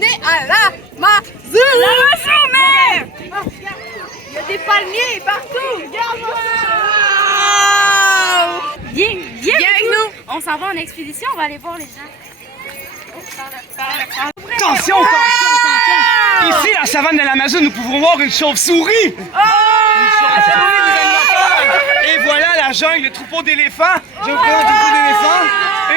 est à la Mazou! La Mazou, mais! Il y a des palmiers partout! Regarde-moi! Viens avec nous! On s'en va en expédition, on va aller voir les gens. Attention, attention! Ici, à la savane de l'Amazone, nous pouvons voir une chauve-souris! Une chauve-souris, les animateurs! Et voilà la jungle, le troupeau d'éléphants. Je vous présente le troupeau d'éléphants.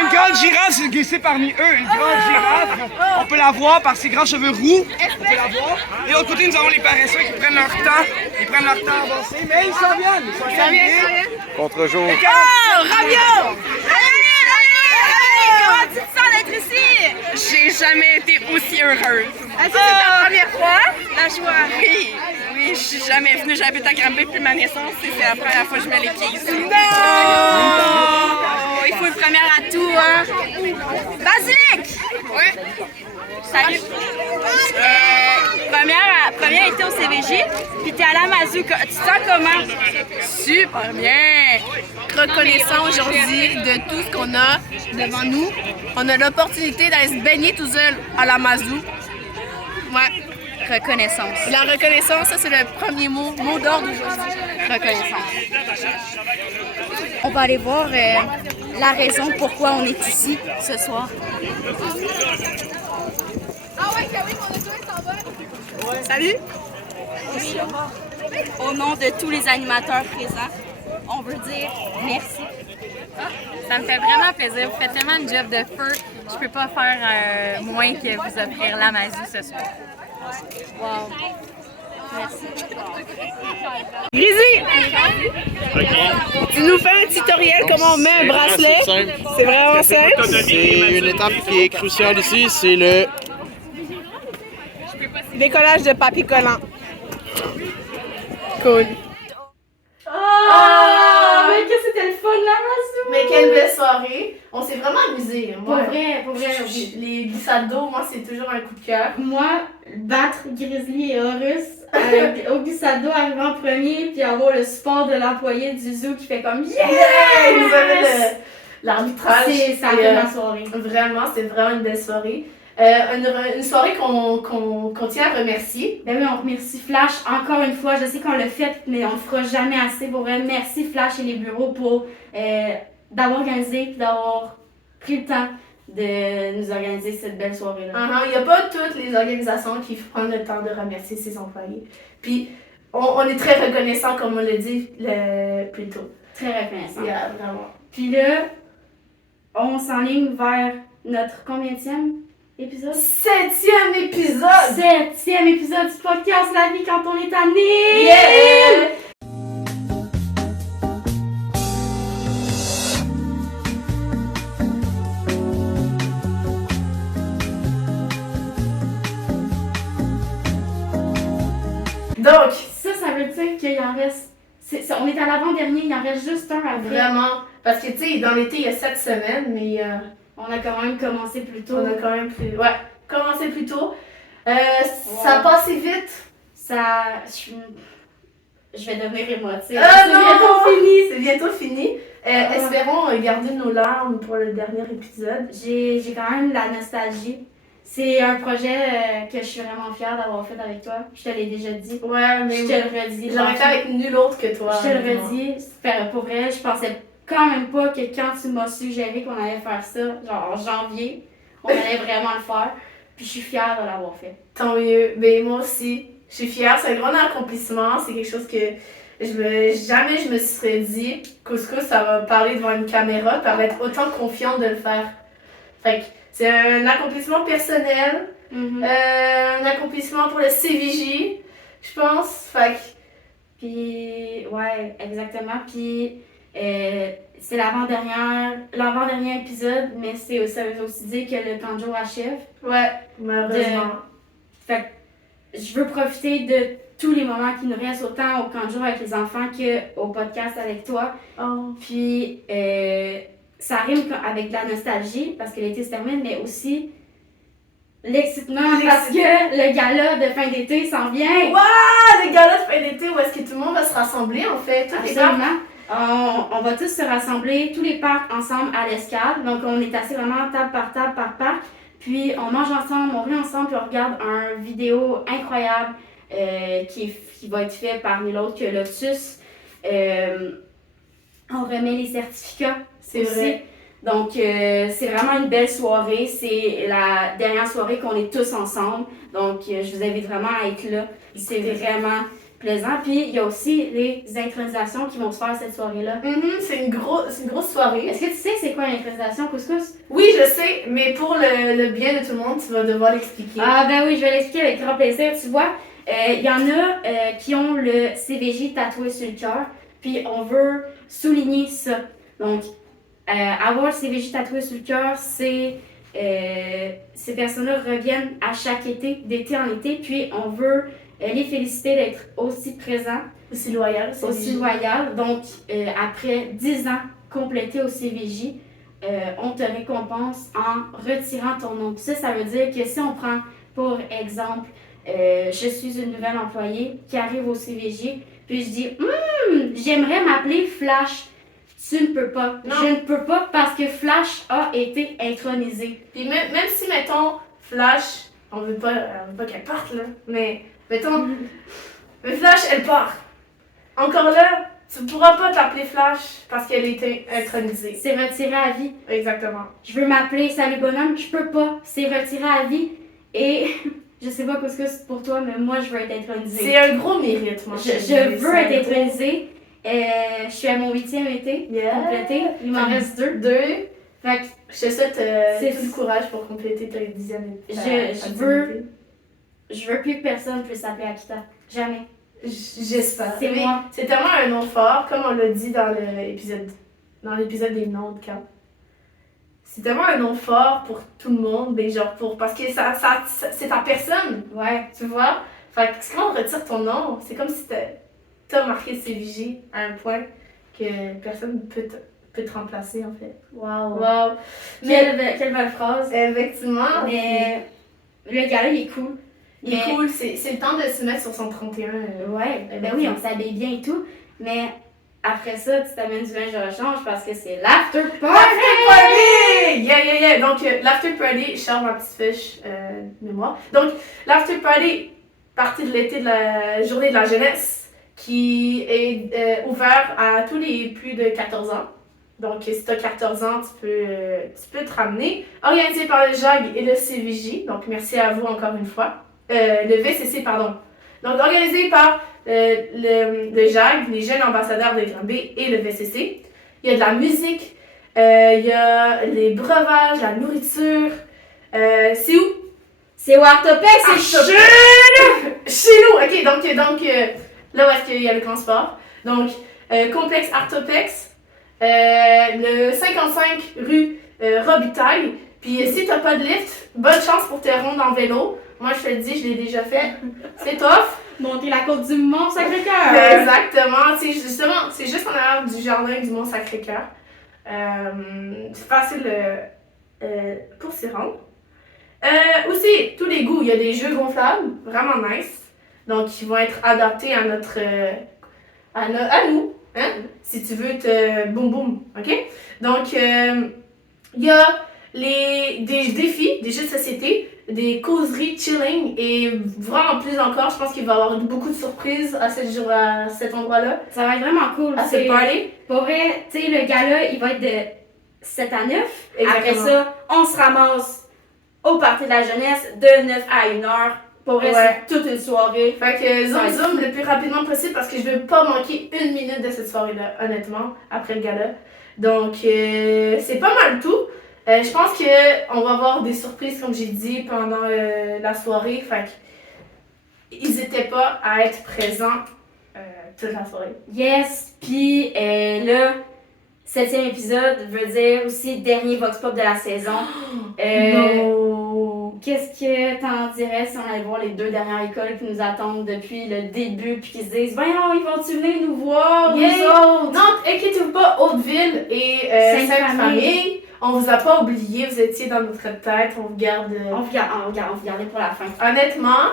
Une grande girafe se glissait parmi eux. Une grande girafe. On peut la voir par ses grands cheveux roux. On peut la voir. Et de l'autre côté, nous avons les paresseux qui prennent leur temps. Ils prennent leur temps à avancer, mais ils s'en viennent. Ils s'en viennent. Contre-jour. Oh, Rabio! Comment tu te sens d'être ici? J'ai jamais été aussi heureuse. Est-ce que c'est ta première fois? La joie, oui, je suis jamais venue. J'habite à Granby depuis ma naissance et c'est la première fois que je mets les pieds ici. Non! Il faut une première à tout, hein? Basilic! Oui. Salut! Première été au CVJ, puis t'es à la Mazou. Tu te sens comment? Super bien. Reconnaissant aujourd'hui de tout ce qu'on a devant nous. On a l'opportunité d'aller se baigner tout seul à la Mazou. Ouais. Reconnaissance. La reconnaissance, ça c'est le premier mot d'ordre d'aujourd'hui. Reconnaissance. On va aller voir la raison pourquoi on est ici ce soir. Salut! Au nom de tous les animateurs présents, on veut dire merci. Ça me fait vraiment plaisir. Vous faites tellement de job de feu. Je peux pas faire moins que vous offrir la Mazou ce soir. Wow. Merci. Grizzly! Tu nous fais un tutoriel comment on met un bracelet? C'est vraiment simple. C'est une étape qui est cruciale ici, c'est le Décollage de papier collant. Cool. Mais que c'était le fun la Mazou! Mais quelle belle soirée! On s'est vraiment amusés. Pour vrai, oui. Les glissades d'eau, moi, c'est toujours un coup de cœur. Moi, battre Grizzly et Horus au glissade d'eau, arriver en premier, puis avoir le support de l'employé du zoo qui fait comme yeah! Vous avez l'arbitrage. Ça a fait ma soirée. Vraiment, c'était vraiment une belle soirée. Une soirée qu'on tient à remercier. Ben oui, on remercie Flash encore une fois. Je sais qu'on l'a fait, mais on le fera jamais assez pour elle. Merci Flash et les bureaux pour d'avoir organisé et d'avoir pris le temps de nous organiser cette belle soirée-là. Il n'y a pas toutes les organisations qui prennent le temps de remercier ses employés. Puis, on est très reconnaissant, comme on l'a dit plus tôt. Très reconnaissant. Yeah, vraiment. Puis là, on s'enligne vers notre combienième épisode? 7e épisode! 7e épisode du podcast La vie quand on est tanné! Yeah! Donc, ça veut dire qu'il en reste. On est à l'avant-dernier, il en reste juste un après. Vraiment. Parce que, tu sais, dans l'été, il y a 7 semaines, mais. On a quand même commencé plus tôt. On a quand même commencé plus tôt. Ça a passé vite. Je vais devenir émotive. C'est bientôt fini. Espérons garder nos larmes pour le dernier épisode. J'ai quand même la nostalgie. C'est un projet que je suis vraiment fière d'avoir fait avec toi. Je te l'ai déjà dit. Ouais, mais je te le redis. J'aurais fait avec nul autre que toi. Je te le redis. Pour vrai, je pensais quand même pas que quand tu m'as suggéré qu'on allait faire ça, genre en janvier, on allait vraiment le faire. Puis je suis fière de l'avoir fait. Tant mieux. Mais moi aussi, je suis fière. C'est un grand accomplissement. C'est quelque chose que jamais je me serais dit. Couscous, ça va parler devant une caméra, puis elle va être autant confiante de le faire. Fait que c'est un accomplissement personnel. Un accomplissement pour le CVJ, je pense. Fait que... Puis, ouais, exactement. Puis, c'est l'avant-dernier épisode, mais ça veut aussi dire que le camp de jour achève. Ouais, malheureusement. Fait que je veux profiter de tous les moments qui nous restent, autant au camp de jour avec les enfants qu'au podcast avec toi. Puis, ça rime avec la nostalgie, parce que l'été se termine, mais aussi l'excitement, parce que le gala de fin d'été s'en vient. Waouh, le gala de fin d'été où est-ce que tout le monde va se rassembler, en fait. Absolument. On va tous se rassembler, tous les parcs ensemble à l'Escale. Donc, on est assis vraiment table par table par parc. Puis on mange ensemble, on rit ensemble, puis on regarde une vidéo incroyable qui va être faite par nul autre que Lotus. On remet les certificats. C'est aussi. vrai. Donc, c'est vraiment une belle soirée. C'est la dernière soirée qu'on est tous ensemble. Donc, je vous invite vraiment à être là. C'est vraiment plaisant. Puis, il y a aussi les intronisations qui vont se faire cette soirée-là. C'est une grosse soirée. Est-ce que tu sais c'est quoi l'intronisation, Couscous? Oui, je sais, mais pour le bien de tout le monde, tu vas devoir l'expliquer. Ah, ben oui, je vais l'expliquer avec grand plaisir. Tu vois, il y en a qui ont le CVJ tatoué sur le cœur. Puis, on veut souligner ça. Donc, avoir le CVJ tatoué sur le cœur, c'est... ces personnes-là reviennent à chaque été, d'été en été, puis on veut les féliciter d'être aussi présents, Aussi loyal. aussi loyal. Donc, après 10 ans complétés au CVJ, on te récompense en retirant ton nom. Puis ça veut dire que si on prend, pour exemple, je suis une nouvelle employée qui arrive au CVJ, puis je dis « j'aimerais m'appeler Flash ». Tu ne peux pas. Non. Je ne peux pas parce que Flash a été intronisé. Puis même si, mettons, Flash, on veut pas qu'elle parte, là, mais mettons, mais Flash, elle part. Encore là, tu pourras pas t'appeler Flash parce qu'elle était intronisée. C'est retiré à vie. Exactement. Je veux m'appeler Salut Bonhomme, je peux pas. C'est retiré à vie. Et je sais pas ce que c'est pour toi, mais moi, je veux être intronisée. C'est un gros mérite, moi. Je veux être intronisée. Je suis à mon 8e été complété. Il m'en reste 2. Fait que je te souhaite c'est tout le courage pour compléter ta 10e été. je veux plus que personne puisse s'appeler Akita. Jamais. J'espère. C'est Mais moi. c'est tellement un nom fort, comme on l'a dit dans l'épisode des noms de camp. C'est tellement un nom fort pour tout le monde, mais genre parce que ça c'est ta personne. Ouais. Tu vois? Fait que quand on retire ton nom, c'est comme si t'as marqué CVJ à un point que personne peut te remplacer, en fait. Wow. Wow! Quelle belle phrase. Effectivement! Mais le gars-là, il est cool. Il est cool, c'est le temps de se mettre sur son 31. Ouais, ben oui, on s'habille bien et tout, mais après ça, tu t'amènes du linge de rechange parce que c'est l'after party! L'after party! Yeah! Donc, l'after party, je sors ma petite fiche mémoire. Donc, l'after party, partie de l'été de la journée de la jeunesse, qui est ouvert à tous les plus de 14 ans. Donc, si tu as 14 ans, tu peux te ramener. Organisé par le JAG et le CVJ. Donc, merci à vous encore une fois. Le VCC, pardon. Donc, organisé par le JAG, les Jeunes Ambassadeurs de Granby et le VCC. Il y a de la musique, il y a les breuvages, la nourriture. C'est où? C'est au Artopex, c'est chez nous! Ok, donc là où est-ce qu'il y a le grand sport. Donc, complexe Artopex, le 55 rue Robitaille. Puis si t'as pas de lift, bonne chance pour te rendre en vélo. Moi, je te le dis, je l'ai déjà fait. C'est tough. Monter la côte du Mont-Sacré-Cœur. Exactement. C'est juste en arrière du jardin du Mont-Sacré-Cœur. C'est facile pour s'y rendre. Aussi, tous les goûts. Il y a des jeux gonflables, vraiment nice. Donc, ils vont être adaptés à à nous. Hein? Si tu veux te boum, ok? Donc, il y a des défis, des jeux de société, des causeries chilling et vraiment plus encore. Je pense qu'il va y avoir beaucoup de surprises à cet endroit-là. Ça va être vraiment cool. À cette party. Pour vrai, tu sais, le gala, il va être de 7 à 9. Exactement. Après ça, on se ramasse au party de la jeunesse de 9 à 1 heure. Pour vrai, c'est toute une soirée. Fait que zoom le plus rapidement possible parce que je veux pas manquer une minute de cette soirée-là, honnêtement, après le gala. Donc, c'est pas mal tout. Je pense qu'on va avoir des surprises, comme j'ai dit, pendant la soirée. Fait que n'hésitez pas à être présents toute la soirée. Yes, puis là, 7e épisode veut dire aussi dernier Vox Pop de la saison. Qu'est-ce que t'en dirais si on allait voir les 2 dernières écoles qui nous attendent depuis le début puis qui se disent « Voyons, ils vont-tu venir nous voir, nous autres? » Non, inquiétez-vous pas, Hauteville et Sainte-Famille. On vous a pas oublié, vous étiez dans notre tête, on vous garde... On vous gardait pour la fin. Honnêtement,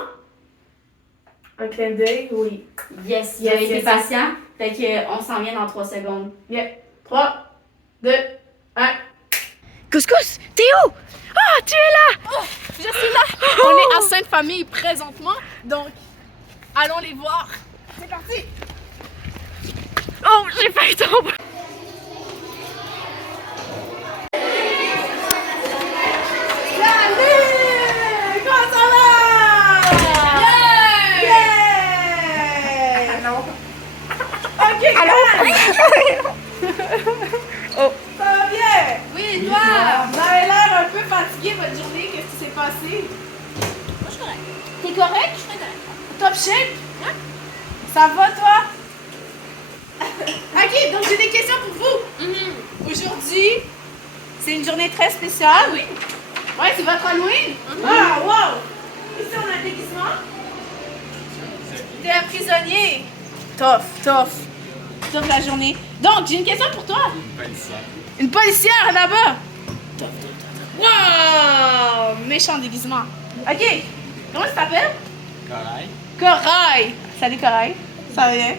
un clin d'œil, oui. Yes, vous avez été patient. Fait qu'on s'en vient dans 3 secondes. Yeah. 3, 2, 1. Couscous, t'es où? Ah, tu es là! Je suis là. On est à Sainte-Famille présentement, donc allons les voir. C'est parti. Oh, j'ai failli tomber! Salut! Comment ça va? Yeah! Allô? Ok, allô? Oh. Ça va bien? Oui, toi? Vous avez l'air un peu fatigué votre journée. Qu'est-ce qui s'est passé? Moi, je suis correct. T'es correct? Je suis correct. Top shape? Ça va, toi? Ok, donc j'ai des questions pour vous. Aujourd'hui, c'est une journée très spéciale. Oui. Ouais, c'est votre Halloween? Ah, wow! Ici, on a un déguisement. T'es un prisonnier. Tough la journée. Donc, j'ai une question pour toi. Une policière là-bas. Wow! Méchant déguisement. Ok. Comment tu t'appelles? Corail. Salut Corail. Ça va bien?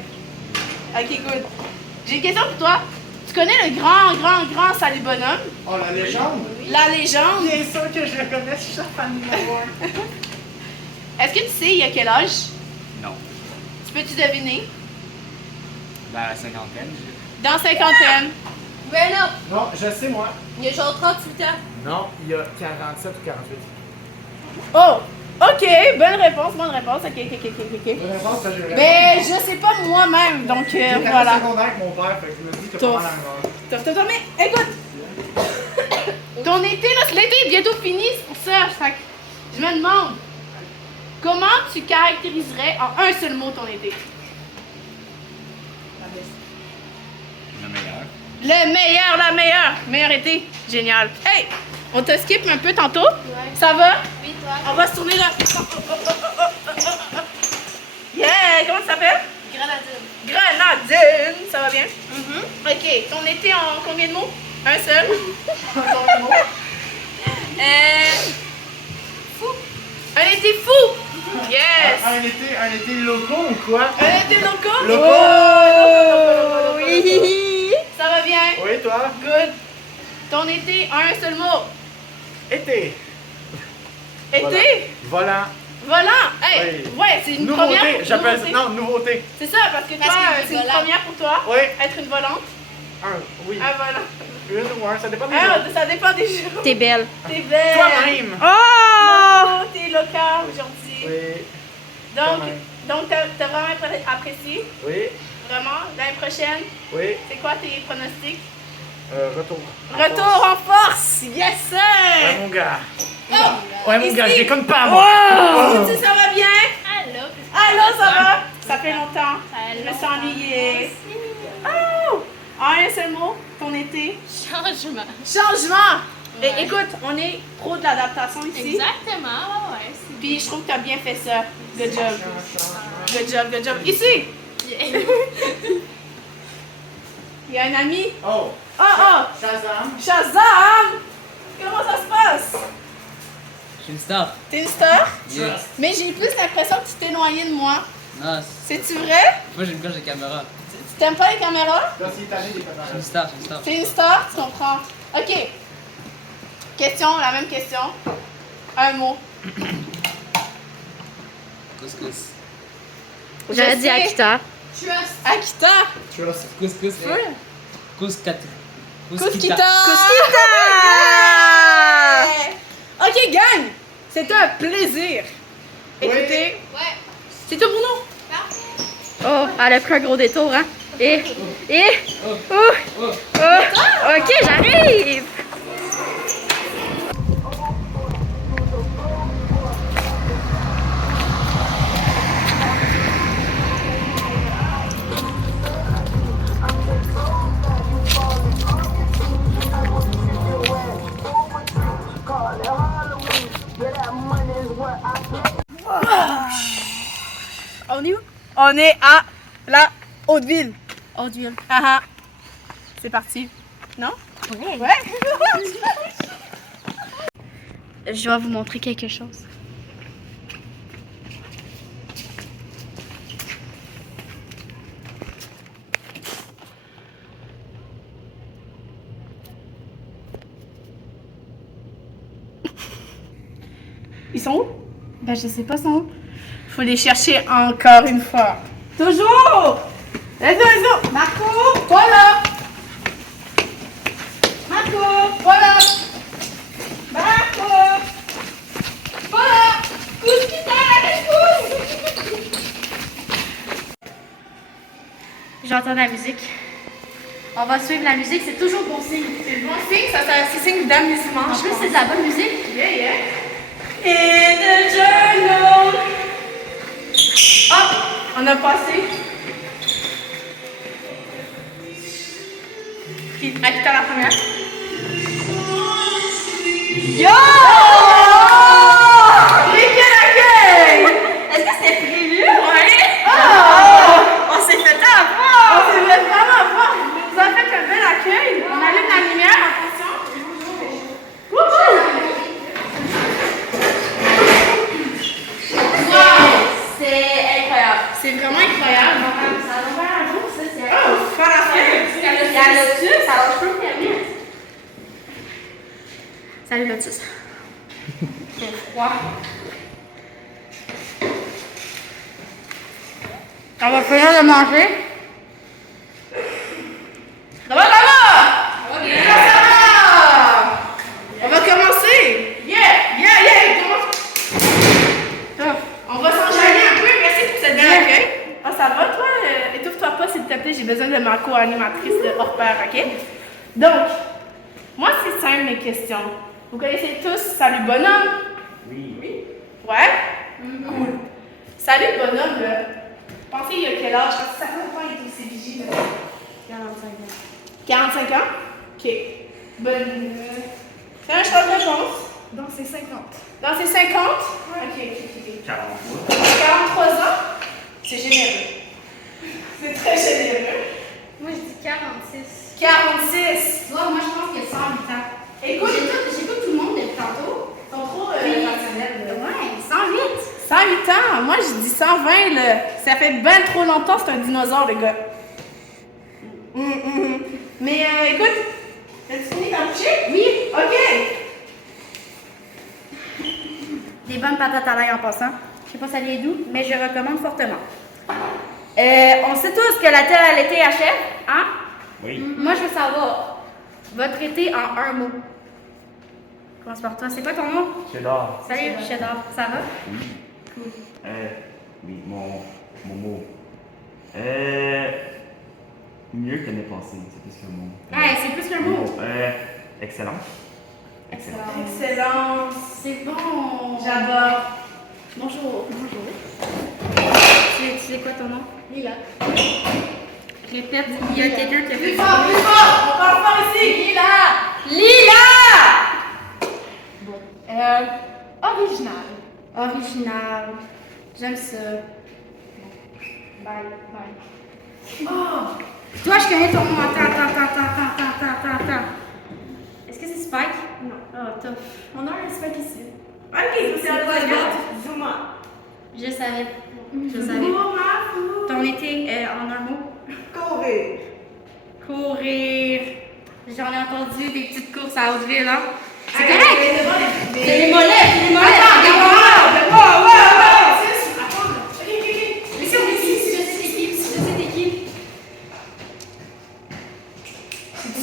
Ok, good. J'ai une question pour toi. Tu connais le grand Salut Bonhomme? Oh, la légende? La légende? Bien sûr que je le connais, je suis sa fan numéro 1. Est-ce que tu sais il a quel âge? Non. Tu peux-tu deviner? Dans la cinquantaine. Dans cinquantaine. Ouais, non. Non, je sais, moi. Il y a genre 38 ans. Non, il y a 47 ou 48. Oh! Ok, bonne réponse. Ok. Bonne réponse, j'ai vraiment. Mais je sais pas moi-même, donc J'ai été voilà. secondaire avec mon père, fait que je me dis que Tough. pas mal à l'âge. Tough. Mais écoute, ton été, là, l'été est bientôt fini, c'est pour ça. Fait que je me demande, comment tu caractériserais en un seul mot ton été? Le meilleur. La meilleure été. Génial. Hey, on te skip un peu tantôt. Ça va? Oui, toi? On va se tourner là. Yeah, comment tu t'appelles? Grenadine. Ça va bien? Ok, ton été en combien de mots? Un seul? Fou. Un été fou. Yes. Un été local ou quoi? Un été local? Local. Oh, oui. Ça va bien? Oui, toi? Good. Ton été, un seul mot. Été. Été? Volant. Volant. Hey, Oui. ouais, c'est une première Nouveauté. pour J'appelle nouveauté. non, nouveauté. C'est ça, parce que toi, Parce qu'il est c'est une volant. première pour toi. Oui. Être une volante. Oui. Un volant. Une ou un, ça dépend des Ah, jours. ça dépend des jours. T'es belle. T'es belle. Toi-même. Oh! T'es local aujourd'hui. Oui. Donc, toi-même. t'as vraiment apprécié. Oui. Vraiment. L'année prochaine, Oui. c'est quoi tes pronostics? Retour. Retour en force. Yes, sir. Ouais, mon gars. Ouais, mon Ici. gars, je déconne pas, moi. Tu ça va bien? Allô? Allô, ça va? Ça fait longtemps. Ça fait Je me suis longtemps. ennuyée. Oh! En un seul mot, ton été? Changement. Changement! Ouais. Et écoute, on est pro de l'adaptation ici. Exactement, ouais. Puis je trouve que tu as bien fait ça. Good job. Good job. Ici! Il y a un ami. Oh. Oh! Shazam. Shazam! Comment ça se passe? Je suis une star. T'es une star? Yes. Mais j'ai plus l'impression que tu t'es éloigné de moi. Non, C'est-tu vrai? moi j'aime bien les caméras. Tu t'aimes pas les caméras? Là, s'il est allé, il est pas Je suis une star, je suis une star. T'es une star, tu comprends? Ok. Question, la même question. Un mot. Couscous. J'aurais dit Akita. Trust. Akita. Trust. Couscous. Couscous. Kuskita. Kuskita! Ok, gang. C'était un plaisir. Écoutez, Ouais. c'est tout pour nous. Parfait. Oh, elle a pris un gros détour, hein? Ok, j'arrive! On est où? On est à la Haute-Ville. Haute-Ville. Ah ah. C'est parti. Non? Ouais. Je dois vous montrer quelque chose. Ils sont où? Ben, je sais pas, ils sont où. Faut les chercher encore une fois. Toujours! Let's go! Marco! Voilà! Marco! Voilà! Marco! Voilà! Couche qui J'entends la musique. On va suivre la musique, c'est toujours bon signe. C'est bon signe, c'est signe d'amusement. En plus, c'est de la bonne musique. Yeah, yeah. In the journal. Ah, on a passé. Qui a quitté la première? Yo! Mais quel accueil! Est-ce que c'était prévu? Ouais! On s'est fait avoir! On s'est fait vraiment fort! Vous avez fait un bel accueil. On allume la lumière, attention. Wouhou! C'est incroyable. C'est vraiment incroyable. Ça va faire un jour, ça, c'est Oh, pas la fin. Il y a Lotus, alors je peux me permettre. Salut Lotus. C'est froid. On va finir de manger. Ça va, ça va? Ça va! On va commencer. Yeah, commence. On va s'enchaîner un peu. Merci pour cette belle accueil. Ah, ça va, toi? Étouffe-toi pas, s'il te plaît. J'ai besoin de ma co-animatrice de hors pair, OK? Donc, moi, c'est simple, mes questions. Vous connaissez tous Salut Bonhomme? Oui. Ouais? Cool. Salut Bonhomme, là. Pensez, il y a quel âge? Parce que ça fait longtemps qu'il est aussi vigile. 45 ans? OK. Bonne. C'est un choix de réponse. Donc c'est 50. Dans ses 50? OK. 43 ans? C'est généreux. C'est très généreux. Moi je dis 46. 46. Moi je pense que 108 ans. Écoute, J'écoute tout le monde depuis tantôt. ils sont trop Oui. rationnels. Ouais, 108. 108 ans? Moi, je dis 120, là. Ça fait ben trop longtemps, c'est un dinosaure, le gars. Mais écoute, as-tu fini ta bouchée? Oui. OK. Des bonnes patates à l'ail en passant. Je sais pas ça vient d'où, mais je recommande fortement. On sait tous que la terre à l'été achève, hein? Oui. Moi, je veux savoir votre été en un mot. Commence par toi. C'est quoi ton nom? Cheddar. Salut, Cheddar. Ça va? Oui. Cool. Oui, mon mot. Mieux que n'est pensé, c'est plus qu'un mot. Ouais, c'est plus qu'un mot. Excellent. Excellent. Excellent. C'est bon. J'adore. Bonjour. Tu sais quoi ton nom? Lila. Répète, il y a quelqu'un qui a fait... Plus fort, plus fort. On parle fort ici. Lila! Original. Original. J'aime ça. Bye. Oh! Toi, je connais ton nom. Attends. Est-ce que c'est Spike? Non. Oh, tough. On a un Spike ici. OK, c'est quoi, quoi, regarde? Zuma. Je savais. Ton été en un mot? Courir. J'en ai entendu des petites courses à Hauteville, hein? C'est correct! C'est les mollets! Attends, Mais si on est ici, je sais t'es qui.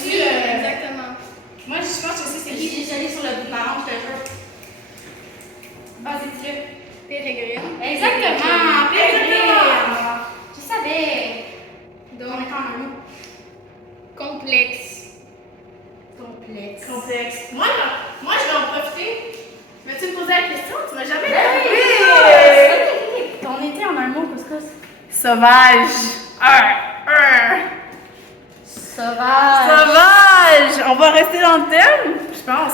Exactement. Moi, je pense que c'est qui. J'allais sur le bout de ma langue, je te jure. Vas-y, dis-le. Pérégrine. Exactement! Pérégrine! Je savais! Donc, on est en un mot. Complexe. Moi, je vais en profiter. Veux-tu me poser la question? Tu m'as jamais Oui! On était en un mot, couscous. Sauvage. Sauvage. On va rester dans le thème, je pense.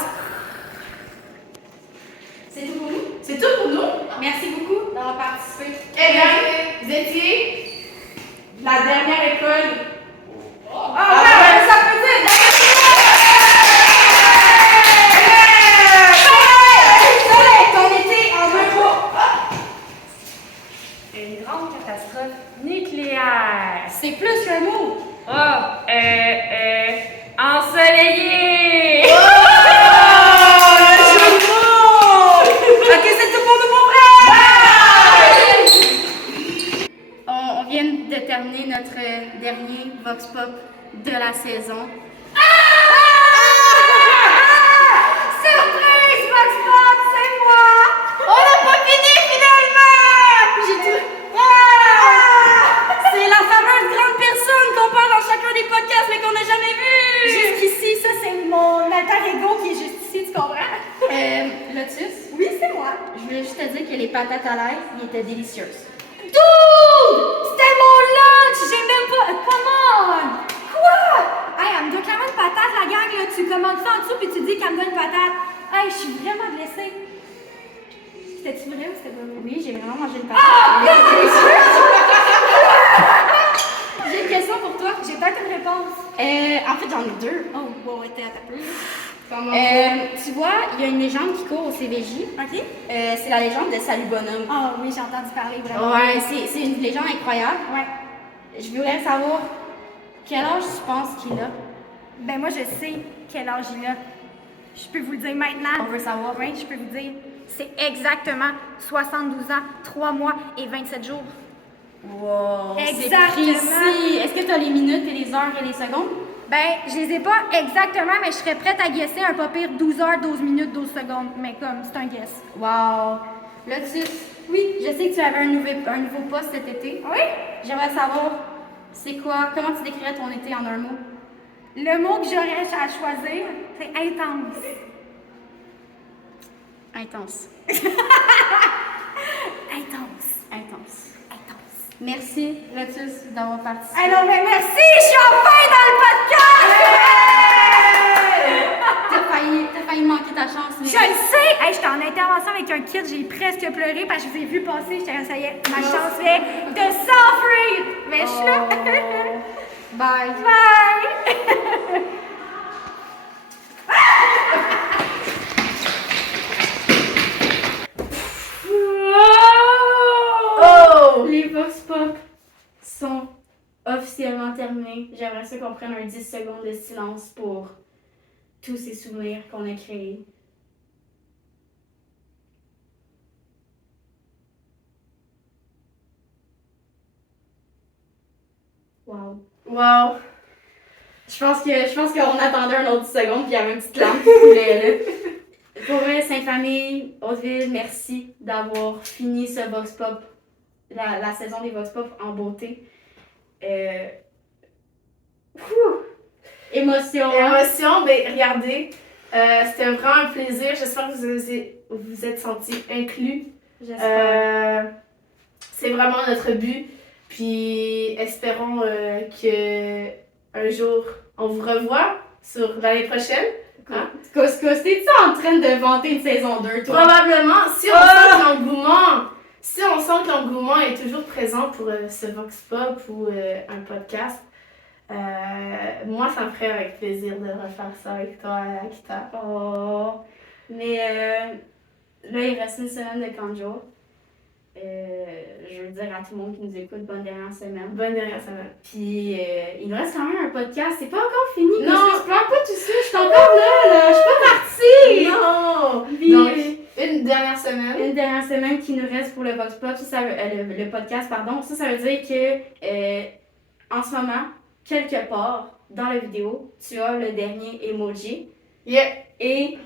C'est tout pour nous? C'est tout pour nous. Merci beaucoup d'avoir participé. Eh bien, vous étiez la dernière école. Ah ouais, ça peut dire. On était en un mot. Une grande catastrophe nucléaire. C'est plus qu'un mot. Ensoleillé. Oh, le jeu de mots. Ok, c'est Pop de la saison. Surprise, Vox Pop, c'est moi! On n'a pas fini finalement! J'ai tout... C'est la fameuse grande personne qu'on parle dans chacun des podcasts mais qu'on n'a jamais vu! Jusqu'ici, ça c'est mon alter ego qui est juste ici, tu comprends? Lotus? Oui, c'est moi. Je voulais juste te dire que les patates à l'ail, ils étaient délicieuses. Dude! C'était mon lunch! J'ai même pas... Come on! Quoi? Hey, elle me donne clairement une patate, la gang, là. Tu commandes ça en dessous puis tu dis qu'elle me donne une patate. Hey, je suis vraiment blessée. C'était-tu vrai ou c'était pas vrai? Oui, j'ai vraiment mangé une patate. J'ai une question pour toi. J'ai peut-être une réponse. En fait, j'en ai deux. Oh, wow, t'es à ta peu. Tu vois, il y a une légende qui court au CVJ. OK. C'est la légende de Salut Bonhomme. Ah oui, j'ai entendu parler vraiment. Ouais, c'est une légende incroyable. Ouais. Je voudrais savoir quel âge tu penses qu'il a. Ben moi, je sais quel âge il a. Je peux vous le dire maintenant. On veut savoir. Oui, je peux vous dire. C'est exactement 72 ans, 3 mois et 27 jours. Wow, c'est Exactement. précis. Est-ce que tu as les minutes et les heures et les secondes? Ben, je les ai pas exactement, mais je serais prête à guesser un pas pire 12 heures, 12 minutes, 12 secondes. Mais comme, c'est un guess. Wow. Lotus, oui, je sais que tu avais un nouveau poste cet été. Oui? J'aimerais savoir, c'est quoi, comment tu décrirais ton été en un mot? Le mot que j'aurais à choisir, c'est intense. Intense. Intense. Intense. Merci, Lotus, d'avoir participé. Alors, ben merci, je suis enfin dans le podcast! T'as failli manquer ta chance. Mais... Je le sais! Hey, j'étais en intervention avec un kid, j'ai presque pleuré parce que je vous ai vu passer, j'étais ça y est, ma chance vient de s'offrir! Mais je suis là! Bye! Bye! Oh! Les Vox Pop sont officiellement terminés. J'aimerais ça qu'on prenne un 10 secondes de silence pour tous ces souvenirs qu'on a créés. Wow. Wow. Je pense qu'on attendait un autre 10 secondes puis il y avait une petite lampe qui coulait là. Pour vrai, Sainte-Famille, Hauteville, merci d'avoir fini ce Vox Pop, la saison des Vox Pop en beauté. Émotion. Émotion, ben regardez, c'était vraiment un plaisir. J'espère que vous vous êtes sentis inclus. J'espère. C'est vraiment notre but. Puis espérons que un jour on vous revoit sur l'année prochaine. Hein? Couscous, t'es-tu en train de vanter une saison 2, toi? Probablement, si on sent que l'engouement est toujours présent pour ce Vox Pop ou un podcast, moi ça me ferait avec plaisir de refaire ça avec toi, Akita. Oh. Mais là, il reste une semaine de Kanjo. Je veux dire à tout le monde qui nous écoute, bonne dernière semaine. Bonne dernière semaine. Puis il nous reste quand même un podcast, c'est pas encore fini. Non, je pleure pas tout ça, je suis encore là, je suis pas partie. Non! Puis, Donc, une dernière semaine. Une dernière semaine qui nous reste pour le Vox Pop, le podcast, pardon. Ça veut dire que en ce moment, quelque part dans la vidéo, tu as le dernier emoji. Yeah. Et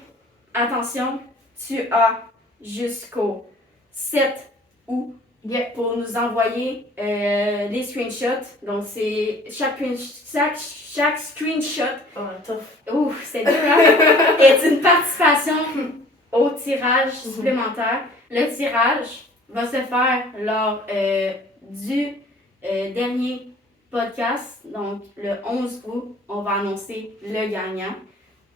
attention, tu as jusqu'au 7 août pour nous envoyer des screenshots. Donc, c'est chaque screenshot. Oh, tough. Ouf, c'est dur, hein? Est une participation au tirage supplémentaire. Le tirage va se faire lors du dernier podcast. Donc, le 11 août, on va annoncer le gagnant.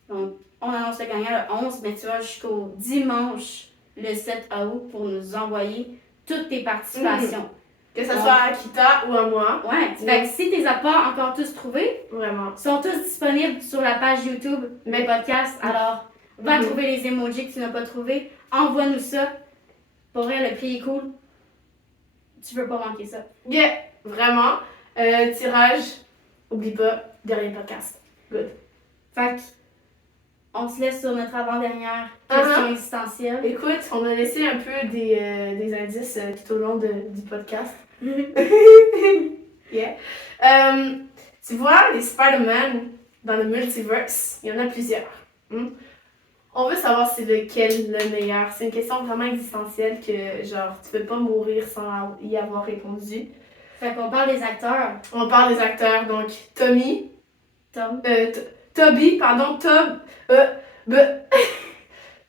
Donc, on annonce le gagnant le 11, mais tu vas jusqu'au dimanche, le 7 août, pour nous envoyer toutes tes participations. Que ce soit à Akita ou à moi. Ouais, fait que si tu les as pas encore tous trouvés, vraiment, sont tous disponibles sur la page YouTube mes podcasts. Alors, va trouver les emojis que tu n'as pas trouvés, envoie-nous ça. Pour vrai, le prix est cool. Tu veux pas manquer ça. Yeah, vraiment. Tirage, oublie pas, dernier podcast. Good. Fait que, on se laisse sur notre avant-dernière question existentielle. Écoute, on a laissé un peu des indices tout au long du podcast. Yeah. Tu vois, les Spider-Man dans le multiverse, il y en a plusieurs. On veut savoir c'est lequel le meilleur. C'est une question vraiment existentielle que, genre, tu peux pas mourir sans y avoir répondu. Fait qu'on parle des acteurs. On parle des acteurs, donc Toby,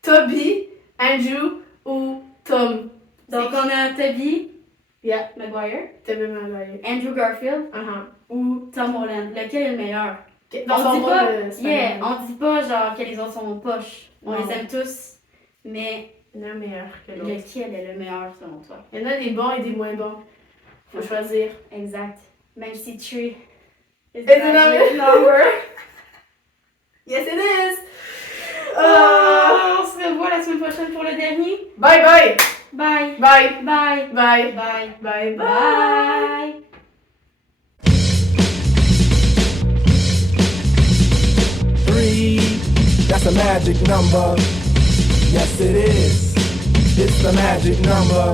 Toby, Andrew ou Tom. Donc on a Toby Yeah, Maguire, Toby Maguire. Andrew Garfield ou Tom Holland. Lequel est le meilleur? Dans son rôle, On dit pas genre que les autres sont poches. On Non. les aime tous, mais Il y en a un meilleur que l'autre. lequel est le meilleur selon toi? Il y en a des bons et des moins bons. Faut choisir. Exact. Même si Tree is Is the magic number. Yes, it is! On se revoit la semaine prochaine pour le dernier. Bye bye! Bye. Bye! Bye. Bye! Bye. Bye! Bye! Bye. That's a magic number. Yes, it is. It's the magic number.